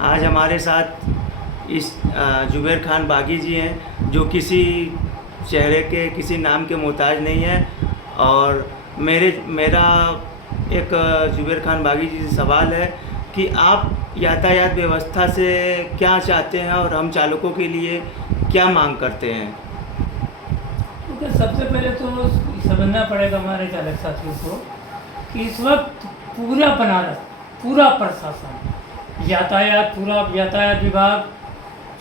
आज हमारे साथ इस जुबैर खान बागी जी हैं, जो किसी चेहरे के, किसी नाम के मोहताज नहीं हैं। और मेरा एक जुबैर खान बागी जी से सवाल है कि आप यातायात व्यवस्था से क्या चाहते हैं और हम चालकों के लिए क्या मांग करते हैं? क्योंकि सबसे पहले तो समझना पड़ेगा हमारे चालक साथियों को कि इस वक्त पूरा बनारस, पूरा प्रशासन, पूरा यातायात विभाग,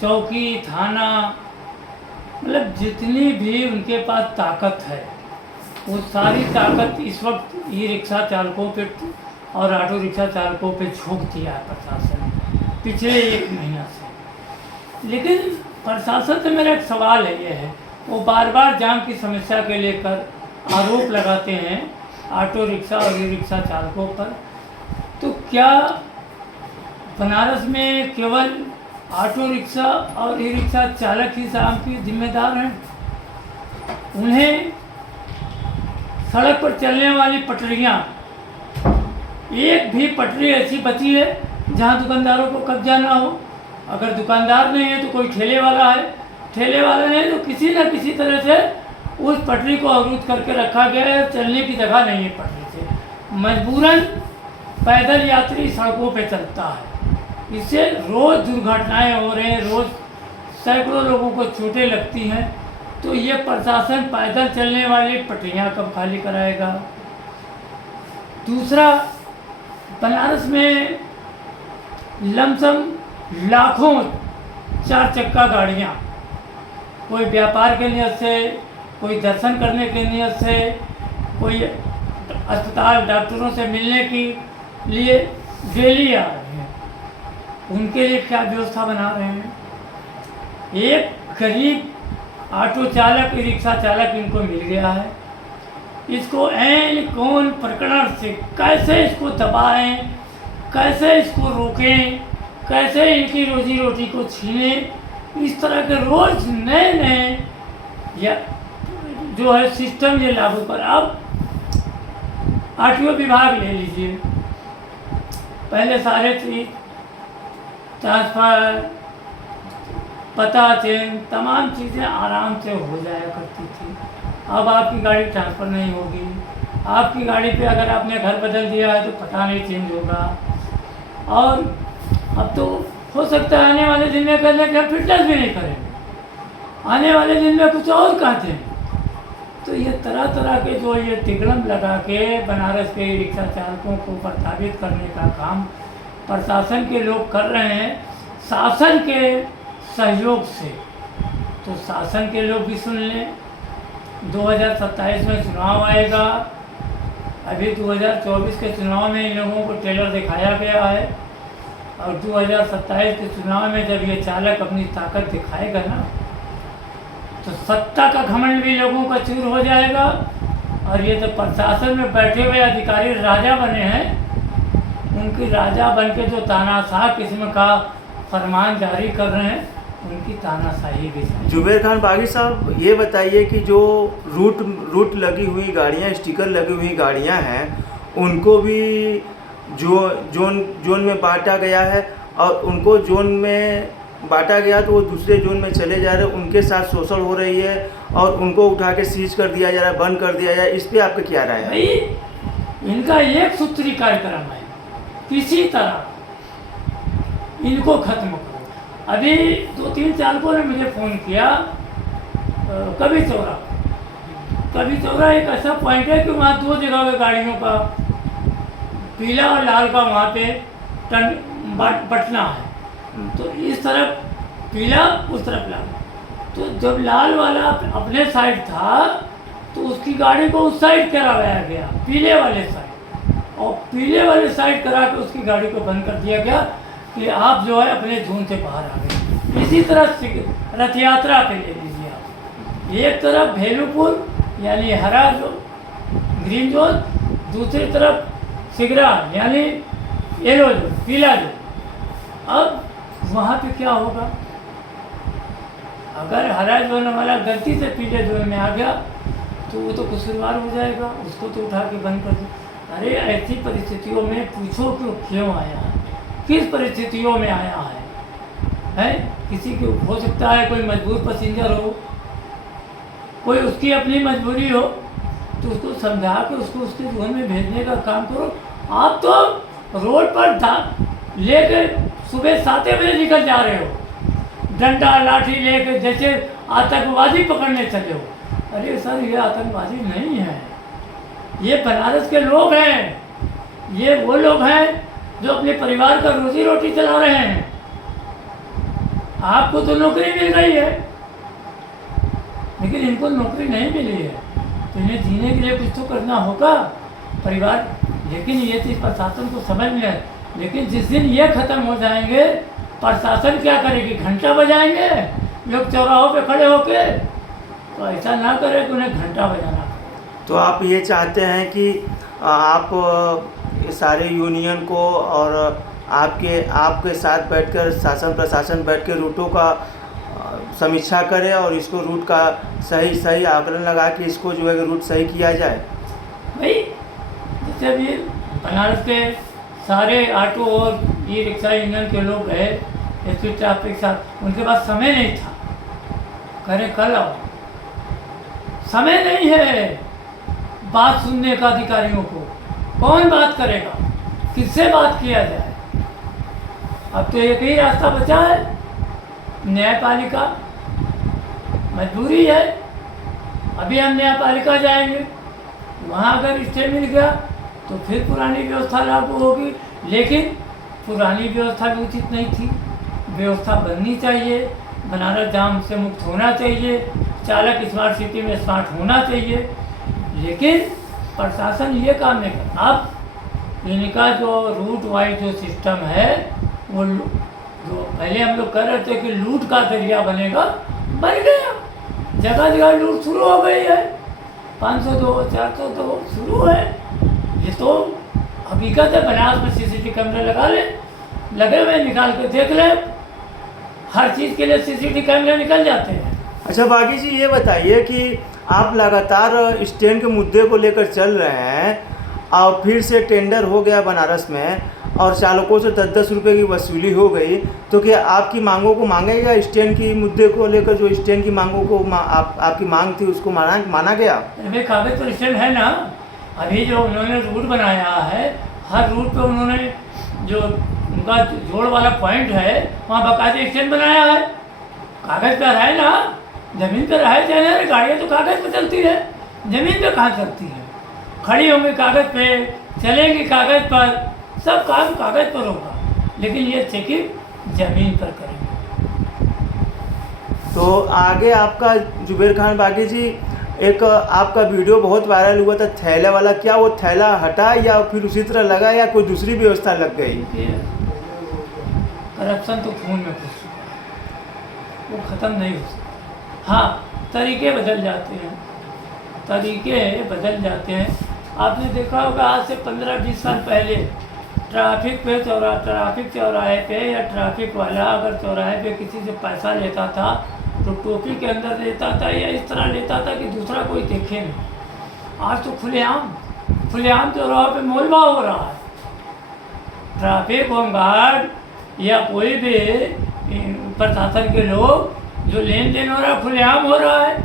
चौकी, थाना, मतलब जितनी भी उनके पास ताकत है वो सारी ताकत इस वक्त ई रिक्शा चालकों पे और ऑटो रिक्शा चालकों पे झोंक दिया है प्रशासन पिछले 1 महीना से। लेकिन प्रशासन से मेरा एक सवाल है, ये है वो बार बार जाम की समस्या के लेकर आरोप लगाते हैं ऑटो रिक्शा और ई रिक्शा चालकों पर। तो क्या बनारस में केवल ऑटो रिक्शा और ई रिक्शा चालक ही जाम की जिम्मेदार हैं? उन्हें सड़क पर चलने वाली पटरियां, एक भी पटरी ऐसी बची है जहां दुकानदारों को कब्जा ना हो। अगर दुकानदार नहीं है तो कोई ठेले वाला है, ठेले वाला नहीं है तो किसी न किसी तरह से उस पटरी को अवरुद्ध करके रखा गया है। चलने की जगह नहीं है पटरी से, मजबूरन पैदल यात्री सड़कों पे चलता है। इससे रोज़ दुर्घटनाएं हो रही हैं, रोज़ सैकड़ों लोगों को चोटें लगती हैं। तो ये प्रशासन पैदल चलने वाली पटरियां कब खाली कराएगा? दूसरा, बनारस में लमसम लाखों 4 चक्का गाड़ियाँ, कोई व्यापार के नियत से, कोई दर्शन करने के नियत से, कोई अस्पताल डॉक्टरों से मिलने के लिए डेली आ रही हैं। उनके लिए क्या व्यवस्था बना रहे हैं? एक गरीब ऑटो चालक, ई रिक्शा चालक इनको मिल गया है, इसको ऐन कौन प्रकरण से कैसे इसको दबाएं, कैसे इसको रोकें, कैसे इनकी रोजी रोटी को छीनें, इस तरह के रोज नए नए या जो है सिस्टम ये लागू कर। अब आरटीओ विभाग ले लीजिए, पहले सारे चीज ट्रांसफर, पता चेंज, तमाम चीज़ें आराम से हो जाया करती थी। अब आपकी गाड़ी ट्रांसफ़र नहीं होगी, आपकी गाड़ी पे अगर आपने घर बदल दिया है तो पता नहीं चेंज होगा। और अब तो हो सकता है आने वाले दिन में करने के हम फिटनेस भी नहीं करेंगे, आने वाले दिन में कुछ और कहते हैं। तो ये तरह तरह के जो ये तिगड़म लगा के बनारस के रिक्शा चालकों को प्रताड़ित करने का काम प्रशासन के लोग कर रहे हैं, शासन के सहयोग से। तो शासन के लोग भी सुन लें, 2027 में चुनाव आएगा। अभी 2024 के चुनाव में इन लोगों को टेलर दिखाया गया है, और 2027 के चुनाव में जब ये चालक अपनी ताकत दिखाएगा ना, तो सत्ता का घमंड भी लोगों का चूर हो जाएगा। और ये तो प्रशासन में बैठे हुए अधिकारी राजा बने हैं, उनकी राजा बन के जो तानाशाह किस्म का फरमान जारी कर रहे हैं, उनकी तानाशाही भी है। जुबैर खान बागी साहब, ये बताइए कि जो रूट लगी हुई गाड़ियाँ, स्टिकर लगी हुई गाड़ियाँ हैं, उनको भी जोन में बांटा गया है, और उनको जोन में बांटा गया तो वो दूसरे जोन में चले जा रहे हैं, उनके साथ शोषण हो रही है और उनको उठा के सीज कर दिया जा रहा है, बंद कर दिया जाए। इस पर आपका क्या राय है? भाई, इनका एक सूत्री कार्यक्रम है, किसी तरह इनको खत्म करो। अभी 2-3 चालकों ने मुझे फ़ोन किया, कभी चौरा एक ऐसा पॉइंट है कि वहाँ 2 जगह पे गाड़ियों का, पीला और लाल का वहाँ पे बटना है। तो इस तरफ पीला, उस तरफ लाल। तो जब लाल वाला अपने साइड था तो उसकी गाड़ी को उस साइड कराया गया, पीले वाले साइड, और पीले वाले साइड करा के उसकी गाड़ी को बंद कर दिया गया कि आप जो है अपने जोन से बाहर आ गए। इसी तरह रथ यात्रा पे ले लीजिए आप, एक तरफ भेलूपुर यानी हरा जो ग्रीन जोन, दूसरी तरफ सिगरा यानी येलो जोन, पीला जोन। अब वहाँ पे क्या होगा? अगर हरा जोन वाला गलती से पीले जोन में आ गया तो वो तो कसूरवार हो जाएगा, उसको तो उठा के बंद कर दो। अरे ऐसी परिस्थितियों में पूछो क्यों आया, किस परिस्थितियों में आया है? किसी को हो सकता है कोई मजबूर पैसेंजर हो, कोई उसकी अपनी मजबूरी हो, तो उसको समझा के उसको उसके जीवन में भेजने का काम करो। आप तो रोड पर लेके सुबह 7 बजे निकल जा रहे हो, डंडा लाठी लेके, जैसे आतंकवादी पकड़ने चले हो। अरे सर, ये आतंकवादी नहीं है, ये बनारस के लोग हैं, ये वो लोग हैं जो अपने परिवार का रोजी रोटी चला रहे हैं। आपको तो नौकरी मिल गई है, लेकिन इनको नौकरी नहीं मिली है, तो इन्हें जीने के लिए कुछ तो करना होगा परिवार। लेकिन ये चीज़ प्रशासन को समझ में है, लेकिन जिस दिन ये ख़त्म हो जाएंगे, प्रशासन क्या करेगी? घंटा बजाएंगे लोग चौराहों पे खड़े होके? तो ऐसा ना करे कि उन्हें घंटा बजाना। तो आप ये चाहते हैं कि आप सारे यूनियन को और आपके साथ बैठकर शासन प्रशासन बैठ के रूटों का समीक्षा करे और इसको रूट का सही आकलन लगा के इसको जो है रूट सही किया जाए। भाई जैसे अभी बनारस के सारे ऑटो और ई रिक्शा यूनियन के लोग गए एसपी ट्रैफिक के साथ, उनके पास समय नहीं था, कह रहे कल आओ। समय नहीं है बात सुनने का अधिकारियों को, कौन बात करेगा? किससे बात किया जाए? अब तो एक ही रास्ता बचा है, न्यायपालिका। मजबूरी है। अभी हम न्यायपालिका जाएंगे, वहाँ अगर स्टे मिल गया तो फिर पुरानी व्यवस्था लागू होगी, लेकिन पुरानी व्यवस्था भी उचित नहीं थी। व्यवस्था बननी चाहिए, बनारस जाम से मुक्त होना चाहिए, चालक स्मार्ट सिटी में स्मार्ट होना चाहिए, लेकिन प्रशासन ये काम नहीं करता। अब इनका जो रूट वाइज जो सिस्टम है, वो जो पहले हम लोग कह रहे थे कि लूट का जरिया बनेगा, बन गया। जगह जगह लूट शुरू हो गई है, 500 दो 400 दो शुरू है। ये तो हकीकत है। बनारस में सीसीटीवी कैमरे लगा ले, लगे हुए, निकाल के देख ले, हर चीज़ के लिए सीसीटीवी कैमरे निकल जाते हैं। अच्छा बागी जी, ये बताइए कि आप लगातार स्टैंड के मुद्दे को लेकर चल रहे हैं और फिर से टेंडर हो गया बनारस में और चालकों से 10-10 रुपये की वसूली हो गई, तो क्या आपकी मांगों को मांगेगा? स्टैंड की मुद्दे को लेकर जो स्टैंड की मांगों को आपकी मांग थी उसको माना गया? अभी कागज पर स्टैंड है ना। अभी जो उन्होंने रूट बनाया है, हर रूट पे उन्होंने जो उनका जोड़ वाला पॉइंट है वहाँ बाकायदे स्टैंड बनाया है। कागज पर है ना, जमीन पर है चाहे गाड़ियाँ तो कागज पर चलती है, जमीन पे कहाँ चलती है? खड़ी होंगी कागज पे, चलेंगी कागज पर, सब काम कागज पर होगा, लेकिन ये चेकिंग जमीन पर करेंगे। तो आगे आपका जुबेर खान बागी जी, एक आपका वीडियो बहुत वायरल हुआ था थैला वाला, क्या वो थैला हटा या फिर उसी तरह लगा या कोई दूसरी व्यवस्था लग गई? करप्शन तो खून में घुस चुका है, वो ख़त्म नहीं हो सकता। हाँ, तरीके बदल जाते हैं, तरीके बदल जाते हैं। आपने देखा होगा आज से 15-20 साल पहले ट्रैफिक चौराहे पे या ट्रैफिक वाला अगर चौराहे पे किसी से पैसा लेता था तो टोपी के अंदर लेता था या इस तरह लेता था कि दूसरा कोई देखे नहीं। आज तो खुलेआम चौराहों पे मोलभाव हो रहा है। ट्रैफिक होमगार्ड या कोई भी प्रशासन के लोग, जो लेन देन हो रहा है खुलेआम हो रहा है,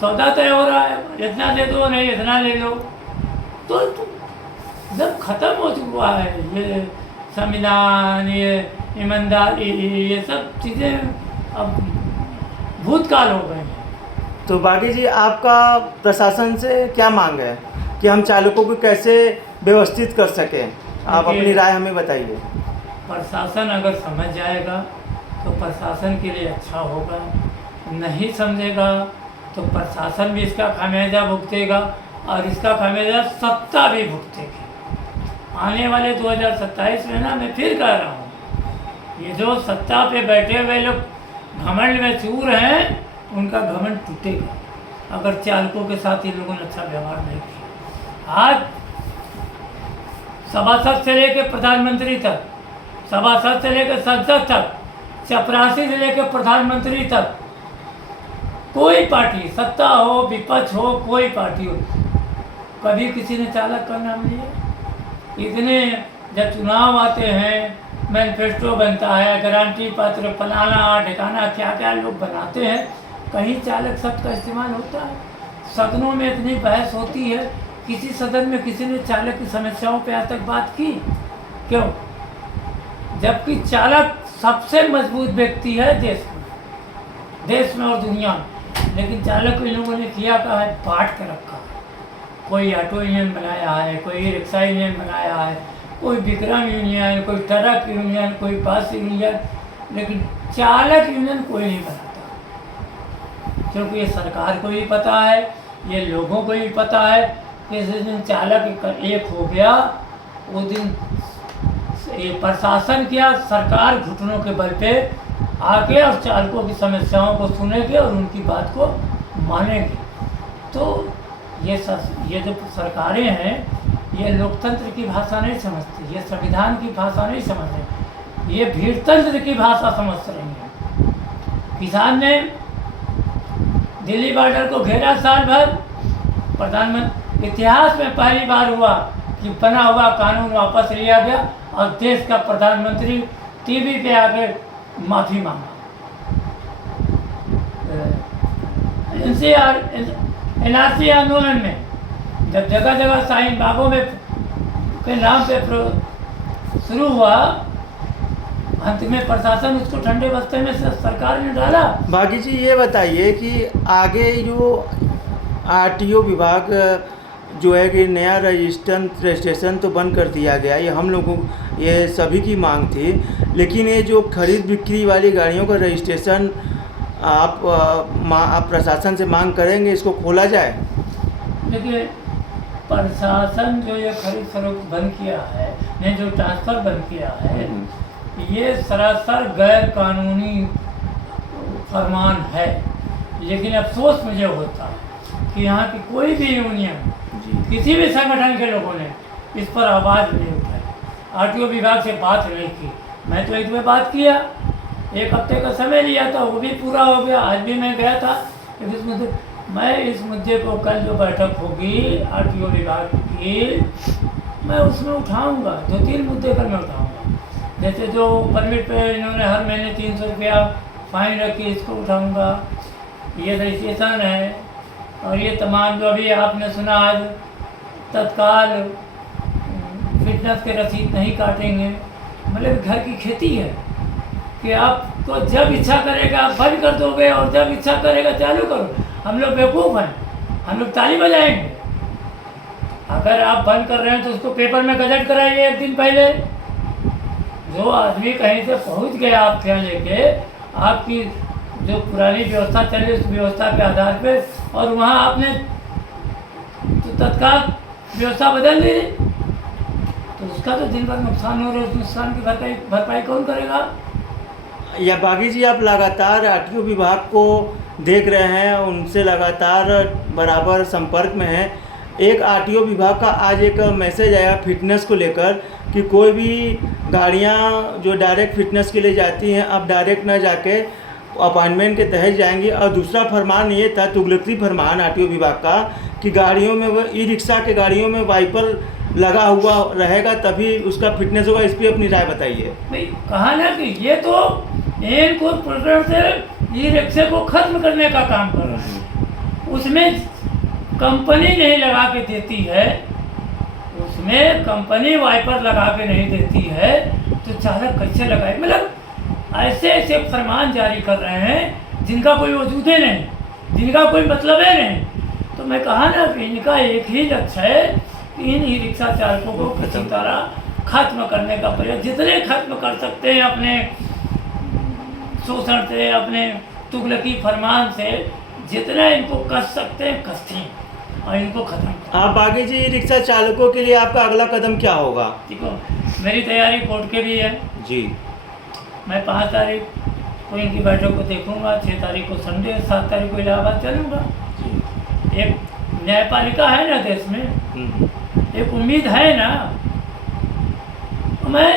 सौदा तय हो रहा है, इतना दे दो, नहीं इतना ले लो। तो जब ख़त्म हो चुका है ये संविधान, ये ईमानदारी, ये सब चीज़ें अब भूतकाल हो गए हैं। तो बागी जी, आपका प्रशासन से क्या मांग है कि हम चालकों को कैसे व्यवस्थित कर सकें? आप अपनी राय हमें बताइए। प्रशासन अगर समझ जाएगा तो प्रशासन के लिए अच्छा होगा, नहीं समझेगा तो प्रशासन भी इसका खामियाजा भुगतेगा और इसका खामियाजा सत्ता भी भुगतेगी। आने वाले 2027 में ना, मैं फिर कह रहा हूँ, ये जो सत्ता पे बैठे हुए लोग घमंड में चूर हैं, उनका घमंड टूटेगा अगर चालकों के साथ इन लोगों ने अच्छा व्यवहार नहीं किया। आज सभासद से लेकर प्रधानमंत्री तक, सभासद से लेकर संसद तक, चपरासी से लेकर प्रधानमंत्री तक, कोई पार्टी, सत्ता हो विपक्ष हो, कोई पार्टी हो, कभी किसी ने चालक का नाम लिया? इतने जब चुनाव आते हैं, मैनिफेस्टो बनता है, गारंटी पत्र, फलाना ठिकाना, क्या क्या लोग बनाते हैं, कहीं चालक शब्द का इस्तेमाल होता है? सदनों में इतनी बहस होती है, किसी सदन में किसी ने चालक की समस्याओं पे आज तक बात की? क्यों? जबकि चालक सबसे मजबूत व्यक्ति है देश में और दुनिया में, लेकिन चालक को इन लोगों ने किया क्या है? बांट के रखा है। कोई ऑटो यूनियन बनाया है, कोई रिक्शा यूनियन बनाया है, कोई विक्रम यूनियन, कोई ट्रक यूनियन, कोई बस यूनियन, लेकिन चालक यूनियन कोई नहीं बनाता, क्योंकि ये सरकार को भी पता है, ये लोगों को भी पता है कि जिस दिन चालक एक हो गया, उस दिन ये प्रशासन क्या, सरकार घुटनों के बल पे आके और चालकों की समस्याओं को सुनेंगे और उनकी बात को मानेंगे। तो ये जो सरकारें हैं, ये लोकतंत्र की भाषा नहीं समझती, ये संविधान की भाषा नहीं समझ रही, ये भीड़तंत्र की भाषा समझ रही हैं। किसान ने दिल्ली बॉर्डर को घेरा साल भर, प्रधानमंत्री, इतिहास में पहली बार हुआ कि बना हुआ कानून वापस लिया गया और देश का प्रधानमंत्री टीवी पे आके माफ़ी मांगा। NRC आंदोलन में जब जगह जगह शाहीन बागों में के नाम पे शुरू हुआ, अंत में प्रशासन उसको ठंडे बस्ते में सरकार ने डाला। बागी जी ये बताइए कि आगे जो RTO विभाग जो है कि नया रजिस्ट्रेशन तो बंद कर दिया गया, ये हम लोगों, ये सभी की मांग थी, लेकिन ये जो खरीद बिक्री वाली गाड़ियों का रजिस्ट्रेशन आप प्रशासन से मांग करेंगे इसको खोला जाए? देखिए, प्रशासन जो ये खरीद फरोख्त बंद किया है, ने जो ट्रांसफ़र बंद किया है, ये सरासर गैर कानूनी फरमान है। लेकिन अफसोस मुझे होता है कि यहाँ की कोई भी यूनियन, किसी भी संगठन के लोगों ने इस पर आवाज़ नहीं उठाई, RTO विभाग से बात नहीं की। मैं तो एक में बात किया, 1 हफ्ते का समय लिया था, वो भी पूरा हो गया। आज भी मैं गया था, मैं इस मुद्दे को कल जो बैठक होगी RTO विभाग की, मैं उसमें उठाऊँगा, 2-3 मुद्दे कल मैं उठाऊँगा। जैसे जो परमिट पे इन्होंने हर महीने 300 रुपया फाइन रखी, इसको उठाऊँगा। ये रजिस्ट्रेशन है, और ये तमाम जो अभी आपने सुना, आज तत्काल फिटनेस के रसीद नहीं काटेंगे। मतलब घर की खेती है कि आपको जब इच्छा करेगा आप बंद कर दोगे और जब इच्छा करेगा चालू करो। हम लोग बेवकूफ़ हैं, हम लोग ताली बजाएंगे। अगर आप बंद कर रहे हैं तो उसको पेपर में गजट कराइए 1 दिन पहले। जो आदमी कहीं से पहुंच गया आपके यहाँ लेके, आपकी जो पुरानी व्यवस्था चली उस व्यवस्था के आधार पे, और वहाँ आपने तो तत्काल व्यवस्था बदल दी, तो उसका तो दिन भर नुकसान हो रहा है, उस नुकसान की भरपाई कौन करेगा? या बागी जी, आप लगातार RTO विभाग को देख रहे हैं, उनसे लगातार बराबर संपर्क में हैं। एक RTO विभाग का आज एक मैसेज आया फिटनेस को लेकर कि कोई भी गाड़ियां जो डायरेक्ट फिटनेस के लिए जाती हैं अब डायरेक्ट ना जाके अपॉइंटमेंट के तहत जाएंगी। और दूसरा फरमान ये था, तुगलकी फरमान RTO विभाग का, कि गाड़ियों में वो ई-रिक्शा के गाड़ियों में वाइपर लगा हुआ रहेगा तभी उसका फिटनेस होगा। इस पर अपनी राय बताइए। भाई कहा ना कि ये तो इनको प्रकरण से ई-रिक्शे को खत्म करने का काम कर रहा है। उसमें कंपनी नहीं लगा के देती है, उसमें कंपनी वाइपर लगा के नहीं देती है, तो चालक कैसे लगाए? मतलब ऐसे ऐसे फरमान जारी कर रहे हैं जिनका कोई वजूद ही नहीं, जिनका कोई मतलब ही नहीं। तो मैं कहा ना कि इनका एक ही लक्ष्य है कि इन ई रिक्शा चालकों को किसी तरह खत्म करने का प्रयास, जितने खत्म कर सकते हैं अपने शोषण से, अपने तुगलकी फरमान से, जितना इनको कस सकते हैं कसते हैं और इनको खत्म। आप बागी जी, रिक्शा चालकों के लिए आपका अगला कदम क्या होगा? देखो, मेरी तैयारी कोर्ट के भी है जी। मैं 5 तारीख को इनकी बैठक को देखूंगा, 6 तारीख को संडे, 7 तारीख को इलाहाबाद चलूँगा। एक न्यायपालिका है ना देश में, एक उम्मीद है ना, तो मैं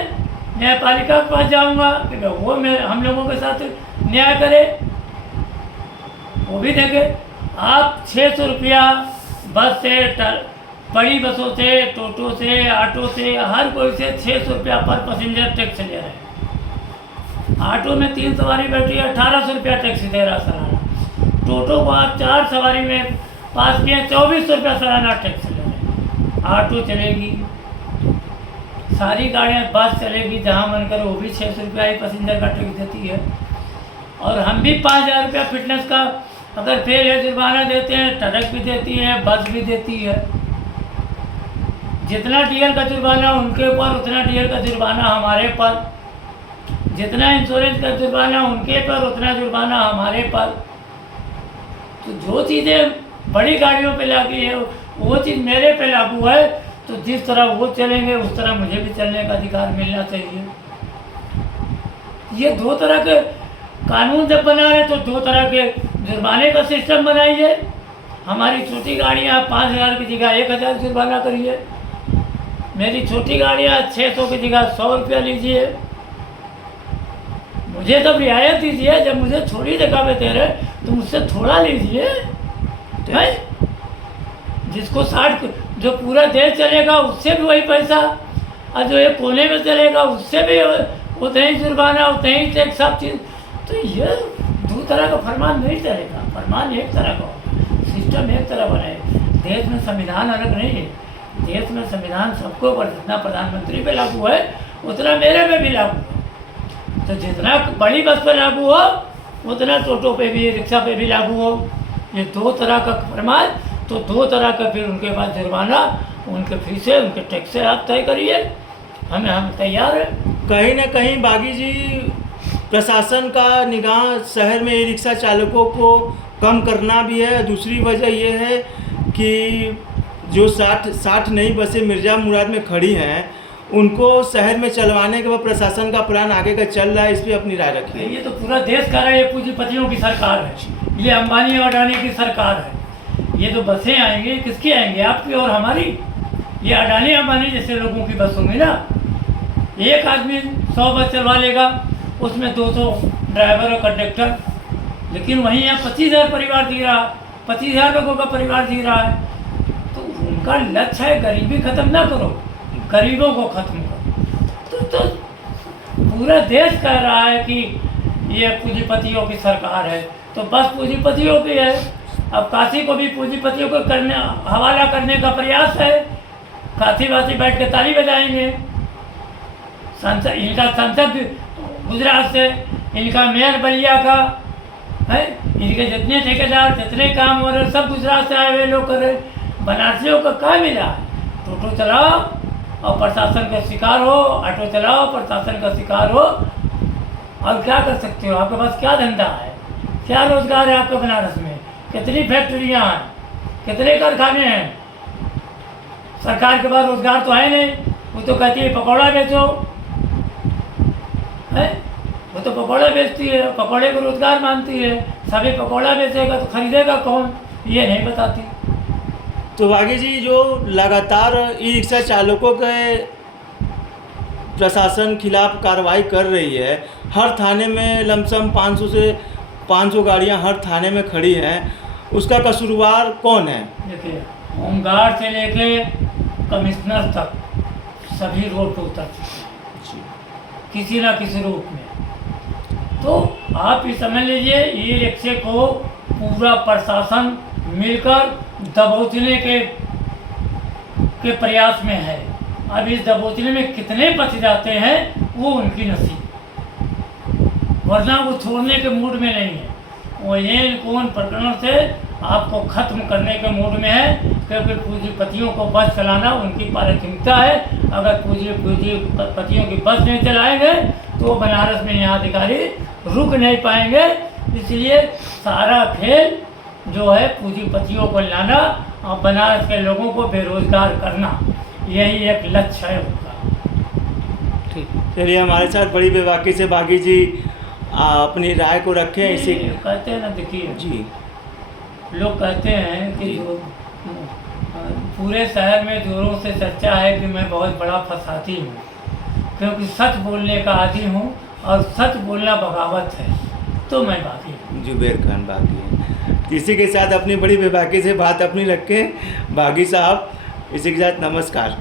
न्यायपालिका के पास जाऊँगा कि वो हम लोगों के साथ न्याय करे, वो भी देखे। आप 600 रुपया बस से बड़ी बसों से, टोटो से, ऑटो से, हर कोई से 600 रुपया पर पैसेंजर टैक्स ले रहे हैं। ऑटो में 3 सवारी बैठी है, 1800 रुपया टैक्स दे रहा सालाना। टोटो को आप 4 सवारी में पास किए, 2400 रुपया सालाना टैक्स ले रहे हैं। ऑटो चलेगी, सारी गाड़ियाँ, बस चलेगी, जहाँ मन करे वो भी 600 रुपया ही पैसेंजर का टैक्स देती है। और हम भी 5000 रुपया फिटनेस का अगर फेल है जुर्माना देते हैं। ट्रक भी देती है, बस भी देती है। जितना डीएल का जुर्माना उनके ऊपर, उतना डीएल का जुर्माना हमारे पर। जितना इंश्योरेंस का जुर्माना उनके पर, उतना जुर्माना हमारे पर। तो जो चीज़ें बड़ी गाड़ियों पे लागू है वो चीज़ मेरे पे लागू है। तो जिस तरह वो चलेंगे उस तरह मुझे भी चलने का अधिकार मिलना चाहिए। ये 2 तरह के कानून जब बना है तो 2 तरह के जुर्माने का सिस्टम बनाइए। हमारी छोटी गाड़ियाँ 5000 की जगह 1000 जुर्माना करिए। मेरी छोटी गाड़ियाँ 600 की जगह 100 रुपया लीजिए। मुझे तब रियायत दीजिए, जब मुझे छोटी जगह पे दे रहे तो मुझसे थोड़ा लीजिए। है जिसको 60, जो पूरा देश चलेगा उससे भी वही पैसा, और जो एक कोने में चलेगा उससे भी उतना ही जुर्माना, उतना ही टैक्स, सब चीज़। तो ये 2 तरह का फरमान नहीं चलेगा। फरमान एक तरह का होगा, सिस्टम एक तरह बनाए। देश में संविधान अलग नहीं है। देश में संविधान सबको ऊपर, जितना प्रधानमंत्री पे लागू है उतना मेरे पे भी लागू है। तो जितना बड़ी बस पे लागू हो उतना टोटो पे भी, रिक्शा पे भी लागू हो। ये 2 तरह का फरमान, तो 2 तरह का फिर उनके पास जुर्माना, उनके फीसें, उनके टैक्स आप तय करिए। हम तैयार हैं। कहीं ना कहीं बागी जी, प्रशासन का निगाह शहर में ई रिक्शा चालकों को कम करना भी है। दूसरी वजह ये है कि जो 60 नई बसें मिर्ज़ा मुराद में खड़ी हैं उनको शहर में चलवाने के बाद प्रशासन का प्लान आगे का चल रहा है। इस पर अपनी राय रखिए। ये तो पूरा देश कर रहा है। ये पूंजीपतियों की सरकार है, ये अंबानी और अडानी की सरकार है। ये जो बसें आएंगी किसकी आएंगी? आपकी और हमारी। ये अडानी अंबानी जैसे लोगों की बस होंगी ना। एक आदमी 100 बस चलवा लेगा, उसमें 200 ड्राइवर और कंडक्टर, लेकिन वहीं यहाँ 25,000 परिवार जी रहा, 25,000 लोगों का परिवार जी रहा है। तो उनका लक्ष्य है गरीबी खत्म ना करो, गरीबों को खत्म करो। तो पूरा देश कह रहा है कि ये पूंजीपतियों की सरकार है, तो बस पूंजीपतियों की है। अब काशी को भी पूंजीपतियों को हवाला करने का प्रयास है। काशी वासी बैठ के ताली बजाएंगे। इनका सांसद गुजरात से, इनका मेयर बलिया का है, इनके जितने ठेकेदार, जितने काम हो रहे सब गुजरात से आए हुए लोग कर रहे। बनारसियों का क्या मिला है? टोटो चलाओ और प्रशासन का शिकार हो, ऑटो चलाओ प्रशासन का शिकार हो। और क्या कर सकते हो? आपके पास क्या धंधा है, क्या रोजगार है आपके बनारस में? कितनी फैक्ट्रियाँ हैं, कितने कारखाने हैं? सरकार के पास रोजगार तो है नहीं। वो तो कहती है पकौड़ा बेचो, है वो तो पकौड़ा बेचती है, पकौड़े को रोजगार मानती है। सभी पकौड़ा बेचेगा तो खरीदेगा कौन, ये नहीं बताती। तो बागी जी, जो लगातार ई रिक्शा चालकों के प्रशासन खिलाफ कार्रवाई कर रही है, हर थाने में लमसम 500 से 500 गाड़ियां हर थाने में खड़ी हैं, उसका कसूरवार कौन है? देखिए, होमगार्ड से लेके कमिश्नर तक सभी रोड पर उतर चुके हैं किसी ना किसी रूप में। तो आप ये समझ लीजिए, ई रिक्शे को पूरा प्रशासन मिलकर दबोचने के प्रयास में है। अब इस दबोचने में कितने बच जाते हैं वो उनकी नसीब, वरना वो छोड़ने के मूड में नहीं है। वो ये कौन प्रकरण से आपको खत्म करने के मूड में है, क्योंकि पूंजीपतियों को बस चलाना उनकी प्राथमिकता है। अगर पूंजीपतियों की बस नहीं चलाएंगे तो बनारस में यहाँ अधिकारी रुक नहीं पाएंगे। इसलिए सारा खेल जो है पूंजीपतियों को लाना और बनारस के लोगों को बेरोजगार करना, यही एक लक्ष्य है उनका। ठीक, चलिए हमारे साथ बड़ी बेबाकी से बागी जी अपनी राय को रखें। इसी कहते हैं ना, देखिए जी, लोग कहते हैं कि जो पूरे शहर में जोरों से चर्चा है कि मैं बहुत बड़ा फसाती हूँ, क्योंकि सच बोलने का आदी हूँ और सच बोलना बगावत है, तो मैं बागी हूँ। जुबेर खान बागी है। इसी के साथ अपनी बड़ी बेबाकी से बात अपनी रखें। बागी साहब, इसी के साथ नमस्कार।